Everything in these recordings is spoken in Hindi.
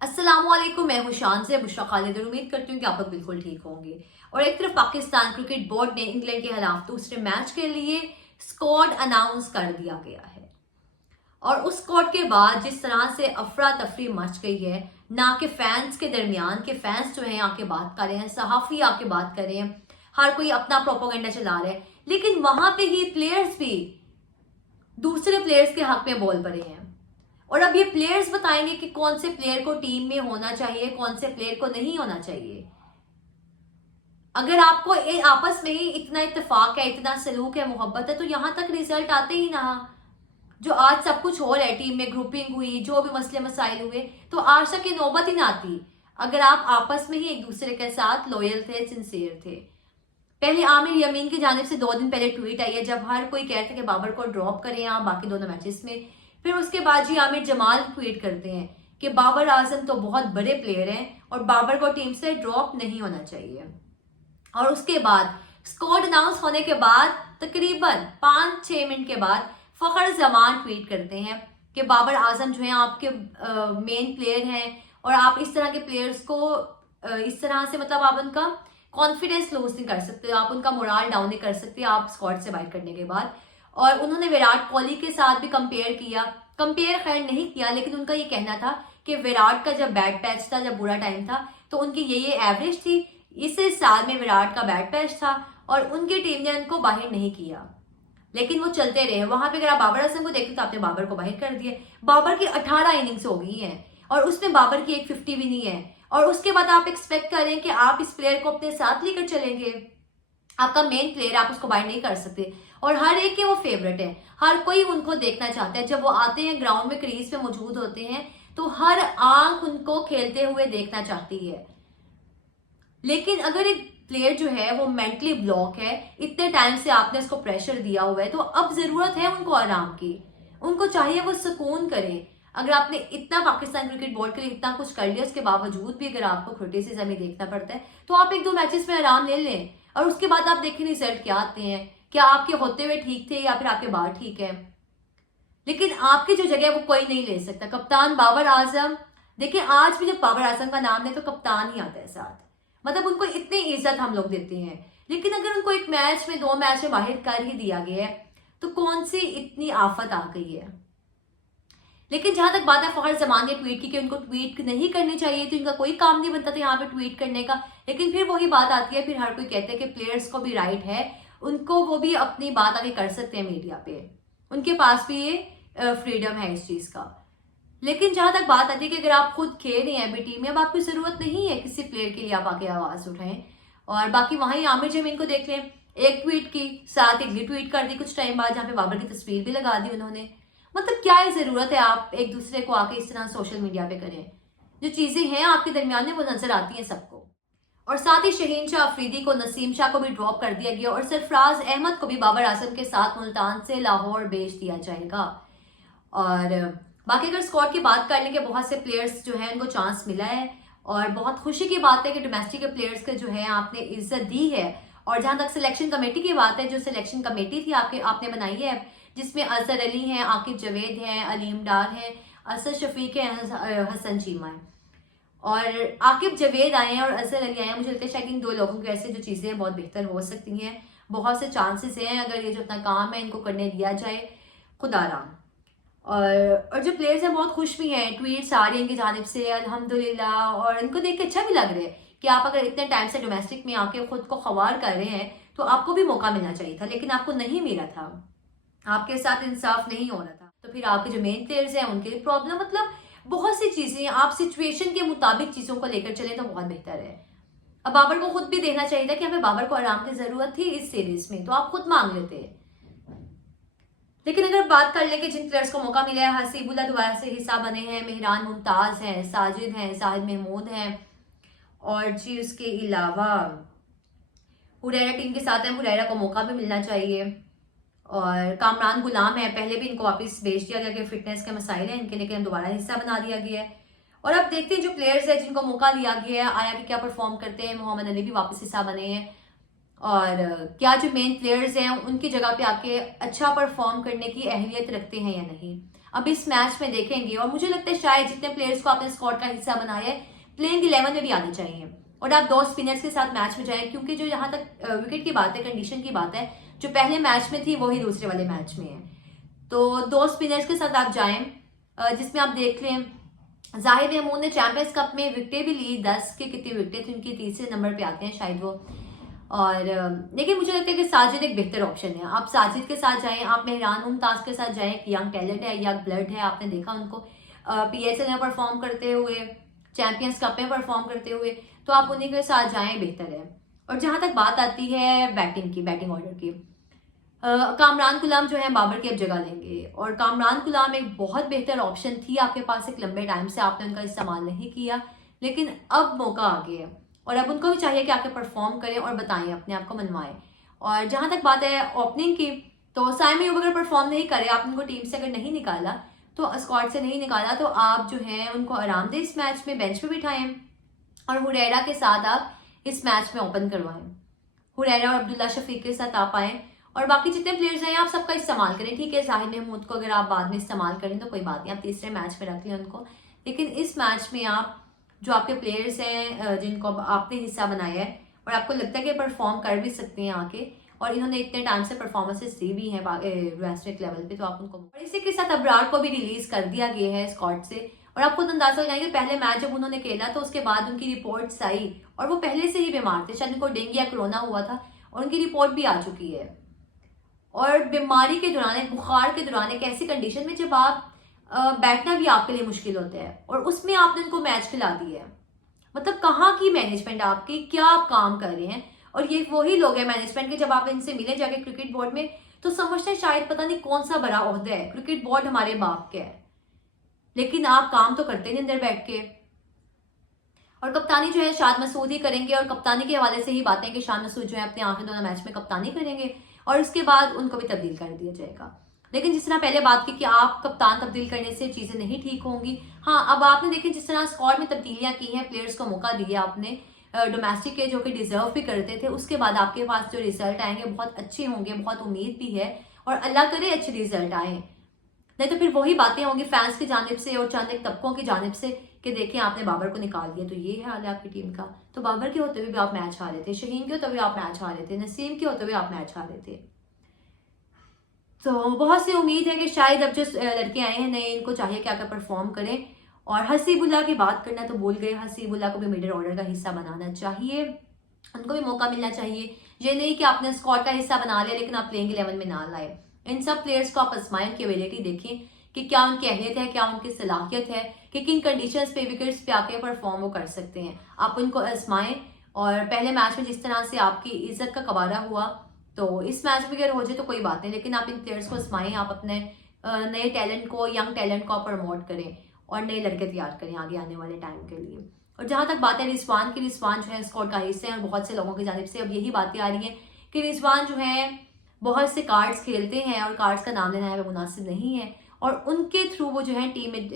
अस्सलामुअलैकुम, मैं हूं शान से बुशरा खालिद और उम्मीद करती हूँ कि आप लोग बिल्कुल ठीक होंगे। और एक तरफ पाकिस्तान क्रिकेट बोर्ड ने इंग्लैंड के खिलाफ दूसरे मैच के लिए स्क्वाड अनाउंस कर दिया गया है। और उस स्क्वाड के बाद जिस तरह से अफरा तफरी मच गई है, ना के फैंस के दरमियान के फैंस जो हैं आके बात कर रहे हैं, सहाफ़ी आके बात कर रहे हैं, हर कोई अपना प्रोपोगेंडा चला रहा है, लेकिन वहां पे ही प्लेयर्स भी दूसरे प्लेयर्स के हक में बोल पड़े हैं। और अब ये प्लेयर्स बताएंगे कि कौन से प्लेयर को टीम में होना चाहिए, कौन से प्लेयर को नहीं होना चाहिए। अगर आपको आपस में ही इतना इत्तेफाक है, इतना सलूक है, मोहब्बत है, तो यहां तक रिजल्ट आते ही ना। जो आज सब कुछ हो रहा है, टीम में ग्रुपिंग हुई, जो भी मसले मसाइल हुए, तो आज तक ये नौबत ही ना आती अगर आप आपस में ही एक दूसरे के साथ लॉयल थे, सिंसियर थे। पहले आमिर यमीन की जानिब से 2 दिन पहले ट्वीट आई है, जब हर कोई कह रहे थे कि बाबर को ड्रॉप करें आप बाकी दोनों मैचेस में। फिर उसके बाद जी आमिर जमाल ट्वीट करते हैं कि बाबर आजम तो बहुत बड़े प्लेयर हैं और बाबर को टीम से ड्रॉप नहीं होना चाहिए। और उसके बाद स्क्वाड अनाउंस होने के बाद तकरीबन 5-6 मिनट के बाद फखर जमान ट्वीट करते हैं कि बाबर आजम जो है आपके मेन प्लेयर हैं और आप इस तरह के प्लेयर्स को इस तरह से मतलब आप उनका कॉन्फिडेंस लूज नहीं कर सकते, आप उनका मोराल डाउन नहीं कर सकते आप स्क्वाड से बाहर करने के बाद। और उन्होंने विराट कोहली के साथ भी कंपेयर किया, कंपेयर खैर नहीं किया, लेकिन उनका ये कहना था कि विराट का जब बैड पैच था, जब बुरा टाइम था, तो उनकी ये एवरेज थी, इस साल में विराट का बैड पैच था और उनकी टीम ने उनको बाहर नहीं किया, लेकिन वो चलते रहे। वहां पे अगर आप बाबर आजम को देखते तो आपने बाबर को बाहर कर दिया। बाबर की 18 इनिंग्स हो गई हैं और उसमें बाबर की एक 50 भी नहीं है, और उसके बाद आप एक्सपेक्ट करें कि आप इस प्लेयर को अपने साथ लेकर चलेंगे। आपका मेन प्लेयर, आप उसको बाहर नहीं कर सकते। और हर एक के वो फेवरेट है, हर कोई उनको देखना चाहता है। जब वो आते हैं ग्राउंड में, क्रीज पे मौजूद होते हैं, तो हर आंख उनको खेलते हुए देखना चाहती है। लेकिन अगर एक प्लेयर जो है वो मेंटली ब्लॉक है, इतने टाइम से आपने उसको प्रेशर दिया हुआ है, तो अब जरूरत है उनको आराम की। उनको चाहिए वो सुकून करे। अगर आपने इतना पाकिस्तान क्रिकेट बोर्ड के लिए इतना कुछ कर लिया, उसके बावजूद भी अगर आपको क्रिटिसिज्म ही देखना पड़ता है, तो आप 1-2 मैचेस में आराम ले लें और उसके बाद आप देखें रिजल्ट क्या आते हैं। क्या आपके होते हुए ठीक थे या फिर आपके बाद ठीक है। लेकिन आपकी जो जगह है वो कोई नहीं ले सकता। कप्तान बाबर आजम, देखिए आज भी जब बाबर आजम का नाम है तो कप्तान ही आता है साथ, मतलब उनको इतनी इज्जत हम लोग देते हैं। लेकिन अगर उनको एक मैच में 2 मैच में बाहर कर ही दिया गया है, तो कौन सी इतनी आफत आ गई है। लेकिन जहां तक बात है फखर जमान ने ट्वीट की कि उनको ट्वीट नहीं करनी चाहिए थी, उनका कोई काम नहीं बनता था यहाँ पे ट्वीट करने का। लेकिन फिर वही बात आती है, फिर हर कोई कहते हैं कि प्लेयर्स को भी राइट है, उनको वो भी अपनी बात आगे कर सकते हैं मीडिया पे, उनके पास भी ये फ्रीडम है इस चीज का। लेकिन जहां तक बात आती है कि अगर आप खुद खेल रहे हैं अभी टीम में, अब आपकी जरूरत नहीं है किसी प्लेयर के लिए आप आके आवाज उठाएं। और बाकी वहीं आमिर जमीन को देख लें, एक ट्वीट की साथ एक ट्वीट कर दी कुछ टाइम बाद, जहाँ पे बाबर की तस्वीर भी लगा दी उन्होंने। मतलब क्या है जरूरत है आप एक दूसरे को आके इस तरह सोशल मीडिया पे करें। जो चीजें हैं आपके दरमियान में वो नजर आती हैं सबको। और साथ ही शहीन शाह अफरीदी को, नसीम शाह को भी ड्रॉप कर दिया गया और सरफराज अहमद को भी बाबर आजम के साथ मुल्तान से लाहौर भेज दिया जाएगा। और बाकी अगर स्क्वाड की बात कर लें कि बहुत से प्लेयर्स जो है उनको चांस मिला है और बहुत खुशी की बात है कि डोमेस्टिक प्लेयर्स के जो है आपने इज्जत दी है। और जहां तक सिलेक्शन कमेटी की बात है, जो सिलेक्शन कमेटी थी आपने बनाई है, जिसमें अजहर अली हैं, आकिब जवेद हैं, अलीम डार हैं, असद शफीक है, हसन चीमा है। और आकिब जवेद आए हैं और अजहर अली आए हैं, मुझे लगता है शायद इन 2 लोगों की ऐसे जो चीज़ें हैं बहुत बेहतर हो सकती हैं। बहुत से चांसेस हैं अगर ये जो अपना काम है इनको करने दिया जाए, खुदा राम। और जो प्लेयर्स हैं बहुत खुश भी हैं, ट्वीट्स आ रही हैं इनकी जानिब से अल्हम्दुलिल्लाह, और इनको देख के अच्छा भी लग रहा है कि आप अगर इतने टाइम से डोमेस्टिक में आके खुद को ख्वार कर रहे हैं तो आपको भी मौका मिलना चाहिए था, लेकिन आपको नहीं मिला था, आपके साथ इंसाफ नहीं हो रहा था। तो फिर आपके जो मेन प्लेयर्स हैं उनके लिए प्रॉब्लम, मतलब बहुत सी चीजें आप सिचुएशन के मुताबिक चीजों को लेकर चले तो बहुत बेहतर है। अब बाबर को खुद भी देखना चाहिए था कि हमें बाबर को आराम की जरूरत थी इस सीरीज में, तो आप खुद मांग लेते। लेकिन अगर बात कर ले कि जिन प्लेयर्स को मौका मिला है, हसीबुल्ला दोबारा से हिस्सा बने हैं, मेहरान मुमताज हैं, साजिद हैं, साहिद महमूद हैं, और जी उसके अलावा हुरैरा टीम के साथ है, हुरैरा को मौका भी मिलना चाहिए। और कामरान गुलाम है, पहले भी इनको वापस भेज दिया गया कि फिटनेस के मसाइल हैं इनके, लेकिन दोबारा हिस्सा बना दिया गया है। और अब देखते हैं जो प्लेयर्स है जिनको मौका दिया गया है आया कि क्या परफॉर्म करते हैं। मोहम्मद अली भी वापस हिस्सा बने हैं, और क्या जो मेन प्लेयर्स हैं उनकी जगह पे आके अच्छा परफॉर्म करने की अहलियत रखते हैं या नहीं। अब इस मैच में देखेंगे और मुझे लगता है शायद जितने प्लेयर्स को आपने स्क्वाड का हिस्सा बनाया है प्लेइंग 11 में भी आने चाहिए और आप 2 स्पिनर्स के साथ मैच में जाएं, क्योंकि जो यहाँ तक विकेट की बात है, कंडीशन की बात है, जो पहले मैच में थी वही दूसरे वाले मैच में है। तो 2 स्पिनर्स के साथ आप जाएं, जिसमें आप देख लें जाहिद महमूद ने चैंपियंस कप में विकेटें भी ली, 10 के कितनी विकेटें थी उनकी, तीसरे नंबर पे आते हैं शायद वो। और लेकिन मुझे लगता है कि साजिद एक बेहतर ऑप्शन है। आप साजिद के साथ जाएं, आप मेहरान मुमताज के साथ जाएं, यंग टैलेंट है, यंग ब्लड है, आपने देखा उनको PSL में परफॉर्म करते हुए, चैंपियंस कप में परफॉर्म करते हुए, तो आप उन्हीं के साथ जाएं, बेहतर है। और जहां तक बात आती है बैटिंग ऑर्डर की, कामरान गुलाम जो है बाबर की अब जगह लेंगे और कामरान गुलाम एक बहुत बेहतर ऑप्शन थी आपके पास एक लंबे टाइम से, आपने उनका इस्तेमाल नहीं किया, लेकिन अब मौका आ गया है और अब उनको भी चाहिए कि आके परफॉर्म करें और बताएं, अपने आप को मनवाएं। और जहां तक बात है ओपनिंग की, तो साइम अयूब अगर परफॉर्म नहीं करे, आप उनको टीम से अगर नहीं निकाला, तो स्क्वाड से नहीं निकाला, तो आप जो है उनको आराम दे इस मैच में बेंच पे बिठाएं और हुरैरा के साथ आप इस मैच में ओपन करवाएं। हुरैरा और अब्दुल्ला शफीक के साथ आप आए और बाकी जितने प्लेयर्स हैं आप सबका इस्तेमाल करें। ठीक है, जाहिद महमूद को अगर आप बाद में इस्तेमाल करें तो कोई बात नहीं, आप तीसरे मैच में रख लें उनको, लेकिन इस मैच में आप जो आपके प्लेयर्स हैं जिनको आपने हिस्सा बनाया है और आपको लगता है कि परफॉर्म कर भी सकते हैं आके, और इन्होंने इतने टाइम से परफॉर्मेंसेस दी भी हैं डोमेस्टिक लेवल पे, तो आप उनको। और इसी के साथ अबरार को भी रिलीज कर दिया गया है स्क्वाड से। और आप खुद अंदाजा लगाएंगे, पहले मैच जब उन्होंने खेला तो उसके बाद उनकी रिपोर्ट्स आई और वो पहले से ही बीमार थे, शायद उनको डेंगू या कोरोना हुआ था और उनकी रिपोर्ट भी आ चुकी है। और बीमारी के दौरान, बुखार के दौरान, एक ऐसी कंडीशन में जब आप बैठना भी आपके लिए मुश्किल होता है और उसमें आपने उनको मैच खिला दिया है, मतलब कहाँ की मैनेजमेंट आपकी, क्या आप काम कर रहे हैं। और ये वही लोग हैं मैनेजमेंट के, जब आप इनसे मिले जाके क्रिकेट बोर्ड में तो समझते हैं शायद पता नहीं कौन सा बड़ा ओहदा है, क्रिकेट बोर्ड हमारे बाप के है, लेकिन आप काम तो करते नहीं अंदर बैठ के। और कप्तानी जो है शाद मसूद ही करेंगे और कप्तानी के हवाले से ही बातें कि शाद मसूद जो है अपने आखिरी दोनों मैच में कप्तानी करेंगे और उसके बाद उनको भी तब्दील कर दिया जाएगा। लेकिन जिस तरह पहले बात की कि आप कप्तान तब्दील करने से चीजें नहीं ठीक होंगी, हाँ अब आपने देखिए जिस तरह स्क्वाड में तब्दीलियां की हैं, प्लेयर्स को मौका दिया आपने डोमेस्टिक के जो कि डिजर्व भी करते थे, उसके बाद आपके पास जो रिजल्ट आएंगे बहुत अच्छे होंगे, बहुत उम्मीद भी है और अल्लाह करे अच्छे रिजल्ट आए, नहीं तो फिर वही बातें होंगी फैंस की जानिब से और चंद एक तबकों की जानिब से कि देखें आपने बाबर को निकाल दिया तो ये हाल है आपकी टीम का। तो बाबर के होते हुए भी आप मैच हारे थे, शहीन के होते हुए आप मैच हारे थे, नसीम के होते हुए आप मैच हारे थे। तो बहुत सी उम्मीद है कि शायद अब जो लड़के आए हैं नए, इनको चाहिए कि आकर परफॉर्म करें। और हसीबुल्ला की बात करना तो भूल गए, हसीबुल्ला को भी मिडिल ऑर्डर का हिस्सा बनाना चाहिए, उनको भी मौका मिलना चाहिए। ये नहीं कि आपने स्क्वाड का हिस्सा बना लिया लेकिन आप प्लेइंग 11 में ना लाए। इन सब प्लेयर्स को आप आजमाएं, उनकी एबिलिटी देखें कि क्या उनकी अहलियत है, क्या उनकी सलाहियत है कि किन कंडीशंस पे विकेट्स पे आके परफॉर्म वो कर सकते हैं। आप उनको आजमाएं और पहले मैच में जिस तरह से आपकी इज्जत का कबारा हुआ तो इस मैच में अगर हो जाए तो कोई बात नहीं, लेकिन आप इन प्लेयर्स को आजमाएं, आप अपने नए टैलेंट को, यंग टैलेंट को प्रमोट करें और नए लड़के तैयार करें आगे आने वाले टाइम के लिए। और जहां तक बात है रिजवान की, रिजवान जो है स्क्वाड का हिस्सा है और बहुत से लोगों की जानिब से अब यही बातें आ रही हैं कि रिजवान जो है बहुत से कार्ड्स खेलते हैं और कार्ड्स का नाम लेना है मुनासिब नहीं है और उनके थ्रू वो जो है टीम में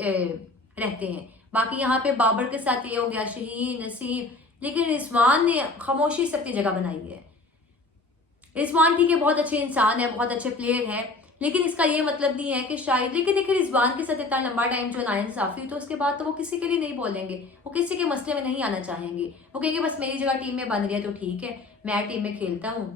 रहते हैं। बाकी यहाँ पे बाबर के साथ ये हो गया, शहीन, नसीम, लेकिन रिजवान ने खामोशी से अपनी जगह बनाई है। रिजवान ठीक है, बहुत अच्छे इंसान है, बहुत अच्छे प्लेयर है, लेकिन इसका ये मतलब नहीं है कि शायद, लेकिन देखिए रिजवान के साथ इतना लंबा टाइम जो नाइंसाफी, तो उसके बाद तो वो किसी के लिए नहीं बोलेंगे, वो किसी के मसले में नहीं आना चाहेंगे, वो कहेंगे बस मेरी जगह टीम में बन गया तो ठीक है, मैं टीम में खेलता हूँ,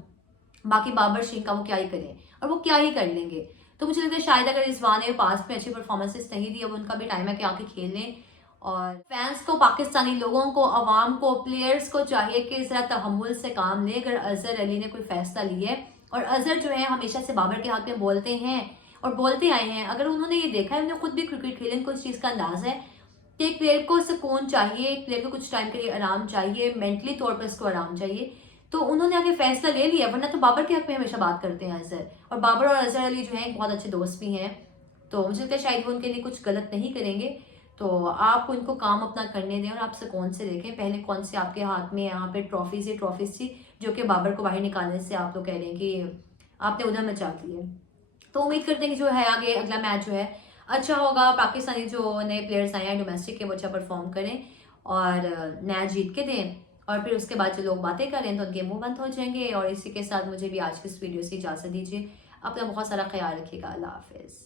बाकी बाबर सिंह का वो क्या ही करें, और वो क्या ही कर लेंगे। तो मुझे लगता है शायद अगर रिजवान ने पास में अच्छी परफॉर्मेंसेस नहीं दी, अब उनका भी टाइम है कि आके खेल लें। और फैंस को, पाकिस्तानी लोगों को, अवाम को, प्लेयर्स को चाहिए कि जरा तहम्मुल से काम ले। अगर अजहर अली ने कोई फैसला लिया है, और अजहर जो है हमेशा से बाबर के हक में बोलते हैं और बोलते आए हैं, अगर उन्होंने ये देखा है, उन्होंने खुद भी क्रिकेट खेले, उनको इस चीज़ का अंदाज है कि एक प्लेयर को सुकून चाहिए, एक प्लेयर को कुछ टाइम के लिए आराम चाहिए, मेंटली तौर पर उसको आराम चाहिए, तो उन्होंने आगे फैसला ले लिया। वरना तो बाबर के हक में हमेशा बात करते हैं अजहर, और बाबर और अजहर अली जो है बहुत अच्छे दोस्त भी हैं, तो मुझे लगता है शायद वो उनके लिए कुछ गलत नहीं करेंगे। तो आप उनको काम अपना करने दें और आप सुकून से देखें। पहले कौन से आपके हाथ में यहाँ पे ट्रॉफीज थी जो कि बाबर को बाहर निकालने से आप लोग कह रहे हैं कि आपने उधर मचा दी है। तो उम्मीद करते हैं कि जो है आगे अगला मैच जो है अच्छा होगा, पाकिस्तानी जो नए प्लेयर्स आए हैं डोमेस्टिक के, वो अच्छा परफॉर्म करें और मैच जीत के दें, और फिर उसके बाद जो लोग बातें करें तो उनके मुंह बंद हो जाएंगे। और इसी के साथ मुझे भी आज की इस वीडियो से इजाज़त दीजिए। अपना बहुत सारा ख्याल रखिएगा। अल्लाह हाफिज़।